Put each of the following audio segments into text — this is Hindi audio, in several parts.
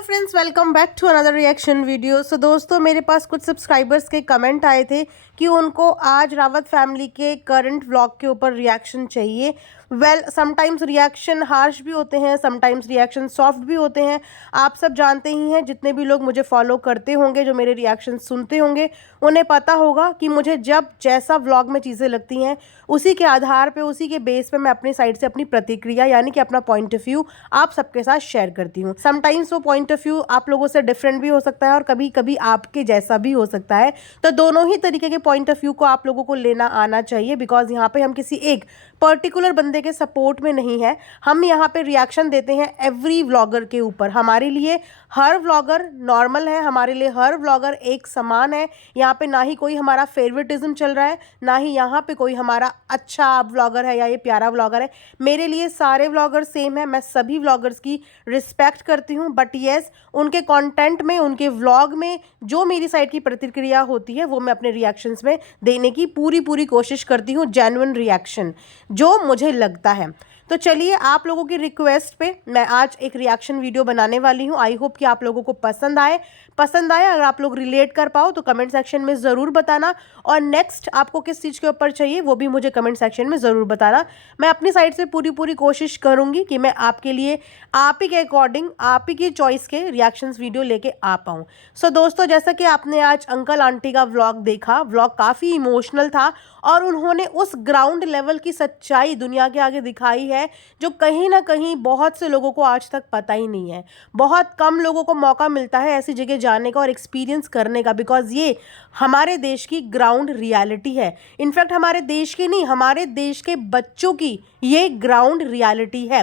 Hello friends, welcome back to another reaction video. So दोस्तों, मेरे पास कुछ सब्सक्राइबर्स के कमेंट आए थे कि उनको आज रावत फैमिली के करंट व्लॉग के ऊपर रिएक्शन चाहिए। समटाइम्स रिएक्शन हार्श भी होते हैं, समटाइम्स रिएक्शन सॉफ्ट भी होते हैं। आप सब जानते ही हैं, जितने भी लोग मुझे फॉलो करते होंगे, जो मेरे रिएक्शन सुनते होंगे, उन्हें पता होगा कि मुझे जब जैसा व्लॉग में चीज़ें लगती हैं, उसी के आधार पे, उसी के बेस पे मैं अपनी साइड से अपनी प्रतिक्रिया यानी कि अपना पॉइंट ऑफ व्यू आप सबके साथ शेयर करती हूँ। समटाइम्स वो पॉइंट ऑफ व्यू आप लोगों से डिफरेंट भी हो सकता है और कभी कभी आपके जैसा भी हो सकता है। तो दोनों ही तरीके के पॉइंट ऑफ व्यू को आप लोगों को लेना आना चाहिए, बिकॉज यहाँ पे हम किसी एक पर्टिकुलर बंदे के सपोर्ट में नहीं है। हम यहाँ पे रिएक्शन देते हैं एवरी व्लॉगर के ऊपर। हमारे लिए हर व्लॉगर नॉर्मल है, हमारे लिए हर व्लॉगर एक समान है। यहाँ पे ना ही कोई हमारा फेवरेटिज्म चल रहा है, ना ही यहाँ पे कोई हमारा अच्छा व्लॉगर है या ये प्यारा व्लॉगर है। मेरे लिए सारे व्लॉगर सेम है। मैं सभी व्लॉगर्स की रिस्पेक्ट करती हूँ, बट येस, उनके कंटेंट में, उनके व्लॉग में जो मेरी साइड की प्रतिक्रिया होती है वो मैं अपने रिएक्शंस में देने की पूरी कोशिश करती हूँ। जेन्युइन रिएक्शन जो मुझे लगता है। तो चलिए, आप लोगों की रिक्वेस्ट पे मैं आज एक रिएक्शन वीडियो बनाने वाली हूँ। आई होप कि आप लोगों को पसंद आए। अगर आप लोग रिलेट कर पाओ तो कमेंट सेक्शन में ज़रूर बताना, और नेक्स्ट आपको किस चीज़ के ऊपर चाहिए वो भी मुझे कमेंट सेक्शन में ज़रूर बताना। मैं अपनी साइड से पूरी कोशिश करूँगी कि मैं आपके लिए आप ही के अकॉर्डिंग, आप ही की चॉइस के रिएक्शंस वीडियो लेके आ पाऊँ। सो दोस्तों, जैसा कि आपने आज अंकल आंटी का व्लॉग देखा, व्लॉग काफ़ी इमोशनल था और उन्होंने उस ग्राउंड लेवल की सच्चाई दुनिया के आगे दिखाई है जो कहीं ना कहीं बहुत से लोगों को आज तक पता ही नहीं है। बहुत कम लोगों को मौका मिलता है ऐसी जगह जाने का और एक्सपीरियंस करने का, बिकॉज ये हमारे देश की ग्राउंड रियलिटी है। इनफैक्ट हमारे देश की नहीं, हमारे देश के बच्चों की ये ग्राउंड रियलिटी है।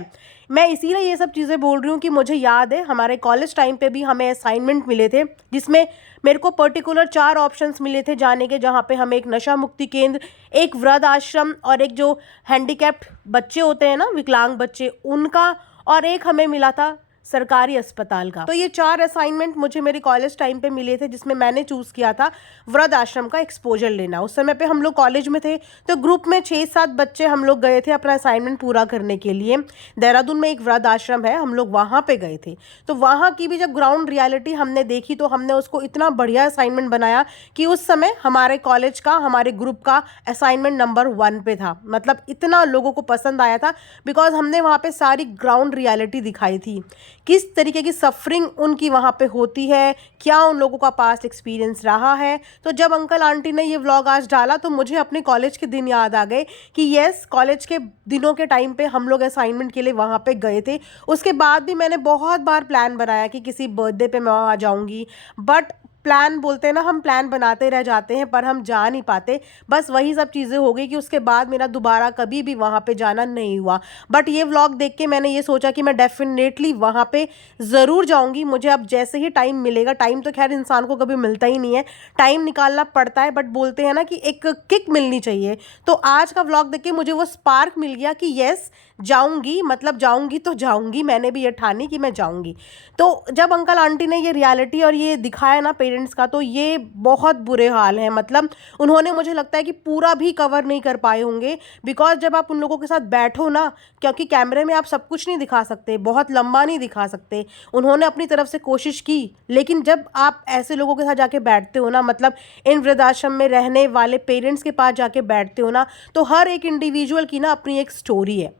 मैं इसीलिए ये सब चीज़ें बोल रही हूँ कि मुझे याद है हमारे कॉलेज टाइम पे भी हमें असाइनमेंट मिले थे, जिसमें मेरे को पर्टिकुलर 4 ऑप्शंस मिले थे जाने के, जहाँ पे हमें एक नशा मुक्ति केंद्र, एक वृद्ध आश्रम और एक जो हैंडीकैप्ड बच्चे होते हैं ना, विकलांग बच्चे, उनका, और एक हमें मिला था सरकारी अस्पताल का। तो ये 4 असाइनमेंट मुझे मेरे कॉलेज टाइम पे मिले थे, जिसमें मैंने चूज़ किया था वृद्ध आश्रम का एक्सपोजर लेना। उस समय पे हम लोग कॉलेज में थे, तो ग्रुप में 6-7 बच्चे हम लोग गए थे अपना असाइनमेंट पूरा करने के लिए। देहरादून में एक वृद्ध आश्रम है, हम लोग वहाँ पे गए थे। तो वहाँ की भी जब ग्राउंड रियलिटी हमने देखी तो हमने उसको इतना बढ़िया असाइनमेंट बनाया कि उस समय हमारे कॉलेज का, हमारे ग्रुप का असाइनमेंट नंबर 1 पे था। मतलब इतना लोगों को पसंद आया था, बिकॉज हमने वहाँ पे सारी ग्राउंड रियलिटी दिखाई थी, किस तरीके की सफरिंग उनकी वहाँ पे होती है, क्या उन लोगों का पास्ट एक्सपीरियंस रहा है। तो जब अंकल आंटी ने ये व्लॉग आज डाला तो मुझे अपने कॉलेज के दिन याद आ गए कि यस, कॉलेज के दिनों के टाइम पे हम लोग असाइनमेंट के लिए वहाँ पे गए थे। उसके बाद भी मैंने बहुत बार प्लान बनाया कि किसी बर्थडे पे मैं वहाँ जाऊँगी, बट प्लान बोलते हैं ना, हम प्लान बनाते रह जाते हैं पर हम जा नहीं पाते। बस वही सब चीज़ें हो गई कि उसके बाद मेरा दोबारा कभी भी वहाँ पे जाना नहीं हुआ। बट ये व्लॉग देख के मैंने ये सोचा कि मैं डेफिनेटली वहाँ पे ज़रूर जाऊँगी। मुझे अब जैसे ही टाइम मिलेगा, टाइम तो खैर इंसान को कभी मिलता ही नहीं है, टाइम निकालना पड़ता है, बट बोलते हैं ना कि एक किक मिलनी चाहिए। तो आज का व्लॉग देख के मुझे वो स्पार्क मिल गया कि येस, जाऊँगी, मतलब जाऊँगी तो जाऊँगी। मैंने भी ये ठानी कि मैं जाऊँगी। तो जब अंकल आंटी ने ये रियलिटी और ये दिखाया ना पेरेंट्स का, तो ये बहुत बुरे हाल हैं। मतलब उन्होंने, मुझे लगता है कि पूरा भी कवर नहीं कर पाए होंगे, बिकॉज जब आप उन लोगों के साथ बैठो ना, क्योंकि कैमरे में आप सब कुछ नहीं दिखा सकते, बहुत लंबा नहीं दिखा सकते। उन्होंने अपनी तरफ से कोशिश की, लेकिन जब आप ऐसे लोगों के साथ जाके बैठते हो ना, मतलब इन वृद्धाश्रम में रहने वाले पेरेंट्स के पास जाके बैठते हो ना, तो हर एक इंडिविजुअल की ना अपनी एक स्टोरी है।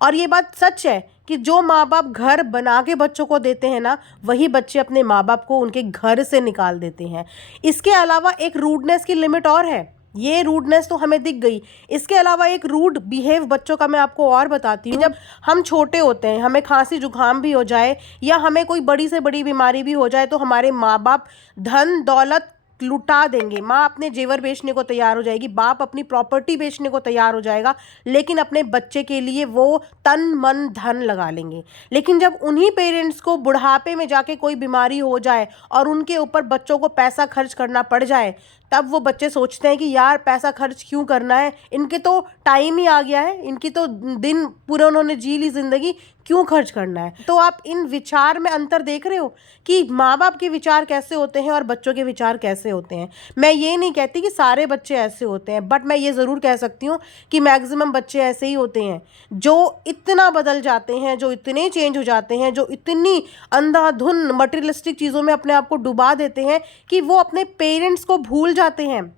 और ये बात सच है कि जो माँ बाप घर बना के बच्चों को देते हैं ना, वही बच्चे अपने माँ बाप को उनके घर से निकाल देते हैं। इसके अलावा एक रूडनेस की लिमिट और है, ये रूडनेस तो हमें दिख गई। इसके अलावा एक रूड बिहेव बच्चों का मैं आपको और बताती हूँ। जब हम छोटे होते हैं, हमें खांसी जुकाम भी हो जाए या हमें कोई बड़ी से बड़ी बीमारी भी हो जाए, तो हमारे माँ बाप धन दौलत लुटा देंगे। माँ अपने जेवर बेचने को तैयार हो जाएगी, बाप अपनी प्रॉपर्टी बेचने को तैयार हो जाएगा, लेकिन अपने बच्चे के लिए वो तन मन धन लगा लेंगे। लेकिन जब उन्हीं पेरेंट्स को बुढ़ापे में जाके कोई बीमारी हो जाए और उनके ऊपर बच्चों को पैसा खर्च करना पड़ जाए, तब वो बच्चे सोचते हैं कि यार पैसा खर्च क्यों करना है, इनके तो टाइम ही आ गया है, इनकी तो दिन पूरे उन्होंने जी ली ज़िंदगी, क्यों खर्च करना है। तो आप इन विचार में अंतर देख रहे हो कि माँ बाप के विचार कैसे होते हैं और बच्चों के विचार कैसे होते हैं। मैं ये नहीं कहती कि सारे बच्चे ऐसे होते हैं, बट मैं ये ज़रूर कह सकती हूँ कि मैक्सिमम बच्चे ऐसे ही होते हैं जो इतना बदल जाते हैं, जो इतने चेंज हो जाते हैं, जो इतनी अंधाधुन मटेरियलिस्टिक चीज़ों में अपने आप को डुबा देते हैं कि वो अपने पेरेंट्स को भूल जाते हैं।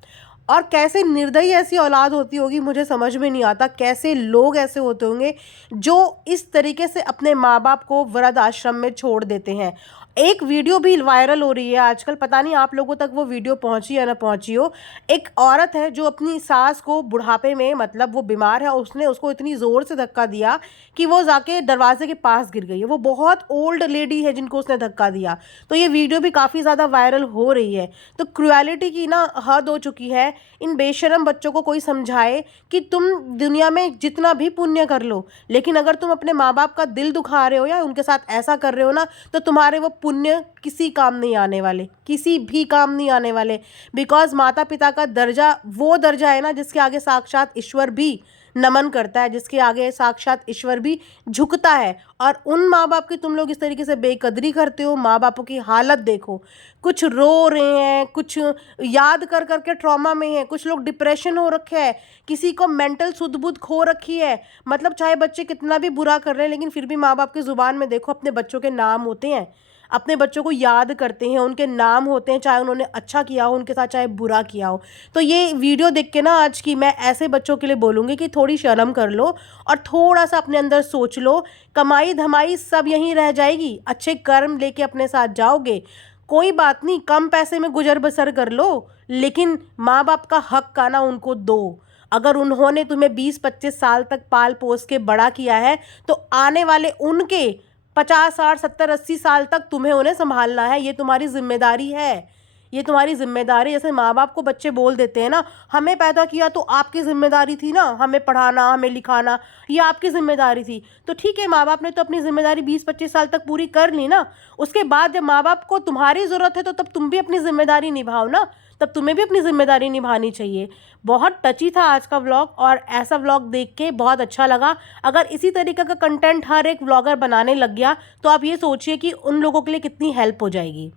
और कैसे निर्दयी ऐसी औलाद होती होगी मुझे समझ में नहीं आता, कैसे लोग ऐसे होते होंगे जो इस तरीके से अपने माँ बाप को वृद्ध आश्रम में छोड़ देते हैं। एक वीडियो भी वायरल हो रही है आजकल, पता नहीं आप लोगों तक वो वीडियो पहुंची या ना पहुंची हो। एक औरत है जो अपनी सास को बुढ़ापे में, मतलब वो बीमार है, उसने उसको इतनी ज़ोर से धक्का दिया कि वो जाके दरवाजे के पास गिर गई है। वो बहुत ओल्ड लेडी है जिनको उसने धक्का दिया। तो ये वीडियो भी काफ़ी ज़्यादा वायरल हो रही है। तो क्रुएलिटी की ना हद हो चुकी है। इन बेशरम बच्चों को कोई समझाए कि तुम दुनिया में जितना भी पुण्य कर लो, लेकिन अगर तुम अपने माँ बाप का दिल दुखा रहे हो या उनके साथ ऐसा कर रहे हो ना, तो तुम्हारे वो पुण्य किसी काम नहीं आने वाले, किसी भी काम नहीं आने वाले। बिकॉज माता पिता का दर्जा वो दर्जा है ना जिसके आगे साक्षात ईश्वर भी नमन करता है, जिसके आगे साक्षात ईश्वर भी झुकता है। और उन माँ बाप की तुम लोग इस तरीके से बेकदरी करते हो। माँ बापों की हालत देखो, कुछ रो रहे हैं, कुछ याद कर करके ट्रॉमा में है, कुछ लोग डिप्रेशन हो रखे है, किसी को मेंटल सुध बुध खो रखी है। मतलब चाहे बच्चे कितना भी बुरा कर रहे हैं, लेकिन फिर भी माँ बाप की ज़ुबान में देखो अपने बच्चों के नाम होते हैं, अपने बच्चों को याद करते हैं, उनके नाम होते हैं, चाहे उन्होंने अच्छा किया हो उनके साथ, चाहे बुरा किया हो। तो ये वीडियो देख के ना आज की मैं ऐसे बच्चों के लिए बोलूँगी कि थोड़ी शर्म कर लो और थोड़ा सा अपने अंदर सोच लो। कमाई धमाई सब यहीं रह जाएगी, अच्छे कर्म लेके अपने साथ जाओगे, कोई बात नहीं, कम पैसे में गुजर बसर कर लो, लेकिन माँ बाप का हक का ना उनको दो। अगर उन्होंने तुम्हें 20-25 साल तक पाल पोस के बड़ा किया है, तो आने वाले उनके 50, 60, 70, 80 साल तक तुम्हें उन्हें संभालना है। ये तुम्हारी जिम्मेदारी है, ये तुम्हारी जिम्मेदारी। जैसे माँ बाप को बच्चे बोल देते हैं ना, हमें पैदा किया तो आपकी जिम्मेदारी थी ना, हमें पढ़ाना, हमें लिखाना, ये आपकी जिम्मेदारी थी। तो ठीक है, माँ बाप ने तो अपनी जिम्मेदारी 20-25 साल तक पूरी कर ली ना। उसके बाद जब माँ बाप को तुम्हारी ज़रूरत है तो तब तुम भी अपनी जिम्मेदारी निभाओ ना, तब तुम्हें भी अपनी जिम्मेदारी निभानी चाहिए। बहुत टची था आज का व्लॉग और ऐसा व्लॉग देख के बहुत अच्छा लगा। अगर इसी तरीके का कंटेंट हर एक व्लॉगर बनाने लग गया तो आप ये सोचिए कि उन लोगों के लिए कितनी हेल्प हो जाएगी।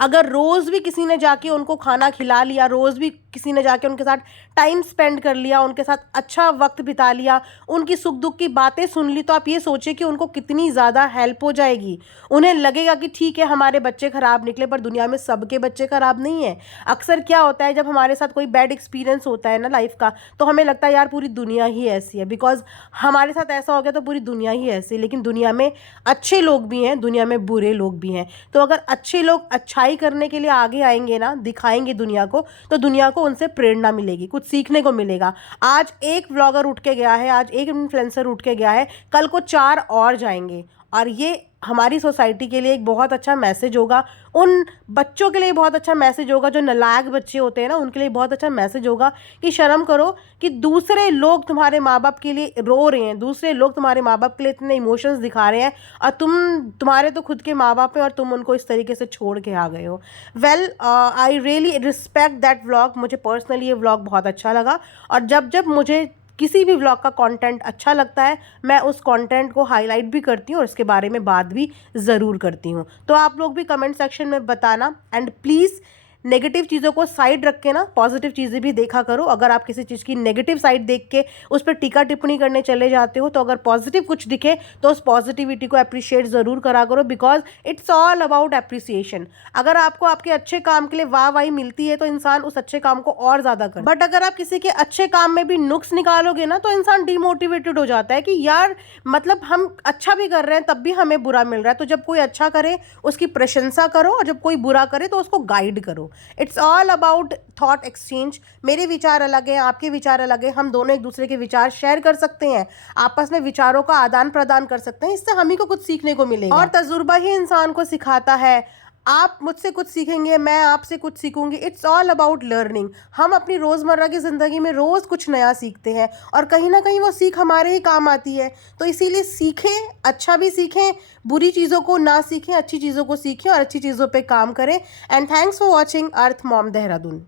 अगर रोज़ भी किसी ने जाके उनको खाना खिला लिया, रोज़ भी किसी ने जाके उनके साथ टाइम स्पेंड कर लिया, उनके साथ अच्छा वक्त बिता लिया, उनकी सुख दुख की बातें सुन ली, तो आप ये सोचिए कि उनको कितनी ज़्यादा हेल्प हो जाएगी। उन्हें लगेगा कि ठीक है हमारे बच्चे ख़राब निकले, पर दुनिया में सबके बच्चे ख़राब नहीं है। अक्सर क्या होता है, जब हमारे साथ कोई बैड एक्सपीरियंस होता है ना लाइफ का, तो हमें लगता है यार पूरी दुनिया ही ऐसी है, बिकॉज हमारे साथ ऐसा हो गया तो पूरी दुनिया ही ऐसी है। लेकिन दुनिया में अच्छे लोग भी हैं, दुनिया में बुरे लोग भी हैं। तो अगर अच्छे लोग अच्छाई करने के लिए आगे आएंगे ना, दिखाएंगे दुनिया को, तो दुनिया को उनसे प्रेरणा मिलेगी, कुछ सीखने को मिलेगा। आज एक व्लॉगर उठ के गया है, आज एक इन्फ्लुएंसर उठ के गया है, कल को 4 और जाएंगे, और ये हमारी सोसाइटी के लिए एक बहुत अच्छा मैसेज होगा। उन बच्चों के लिए बहुत अच्छा मैसेज होगा जो नालायक बच्चे होते हैं ना, उनके लिए बहुत अच्छा मैसेज होगा कि शर्म करो कि दूसरे लोग तुम्हारे माँ बाप के लिए रो रहे हैं, दूसरे लोग तुम्हारे माँ बाप के लिए इतने इमोशंस दिखा रहे हैं, और तुम्हारे तो खुद के माँ बाप हैं और तुम उनको इस तरीके से छोड़ के आ गए हो। Well, I really respect that vlog. मुझे पर्सनली ये व्लॉग बहुत अच्छा लगा, और जब जब मुझे किसी भी व्लॉग का कंटेंट अच्छा लगता है, मैं उस कंटेंट को हाईलाइट भी करती हूँ और इसके बारे में बात भी ज़रूर करती हूँ। तो आप लोग भी कमेंट सेक्शन में बताना, एंड प्लीज़ नेगेटिव चीज़ों को साइड रख के ना पॉजिटिव चीज़ें भी देखा करो। अगर आप किसी चीज़ की नेगेटिव साइड देख के उस पर टीका टिप्पणी करने चले जाते हो, तो अगर पॉजिटिव कुछ दिखे तो उस पॉजिटिविटी को अप्रिशिएट ज़रूर करा करो, because it's all about appreciation. अगर आपको आपके अच्छे काम के लिए वाहवाही मिलती है तो इंसान उस अच्छे काम को और ज़्यादा करे, बट अगर आप किसी के अच्छे काम में भी नुक्स निकालोगे ना, तो इंसान डिमोटिवेटेड हो जाता है कि यार मतलब हम अच्छा भी कर रहे हैं तब भी हमें बुरा मिल रहा है। तो जब कोई अच्छा करे उसकी प्रशंसा करो, और जब कोई बुरा करे तो उसको गाइड करो। It's all about thought exchange. मेरे विचार अलग हैं, आपके विचार अलग हैं, हम दोनों एक दूसरे के विचार शेयर कर सकते हैं, आपस में विचारों का आदान प्रदान कर सकते हैं, इससे हम ही को कुछ सीखने को मिलेगा। और तजुर्बा ही इंसान को सिखाता है। आप मुझसे कुछ सीखेंगे, मैं आपसे कुछ सीखूंगी। It's all about learning. हम अपनी रोज़मर्रा की ज़िंदगी में रोज़ कुछ नया सीखते हैं, और कहीं ना कहीं वो सीख हमारे ही काम आती है। तो इसीलिए सीखें, अच्छा भी सीखें, बुरी चीज़ों को ना सीखें, अच्छी चीज़ों को सीखें और अच्छी चीज़ों पे काम करें। And thanks for watching earth mom Dehradun.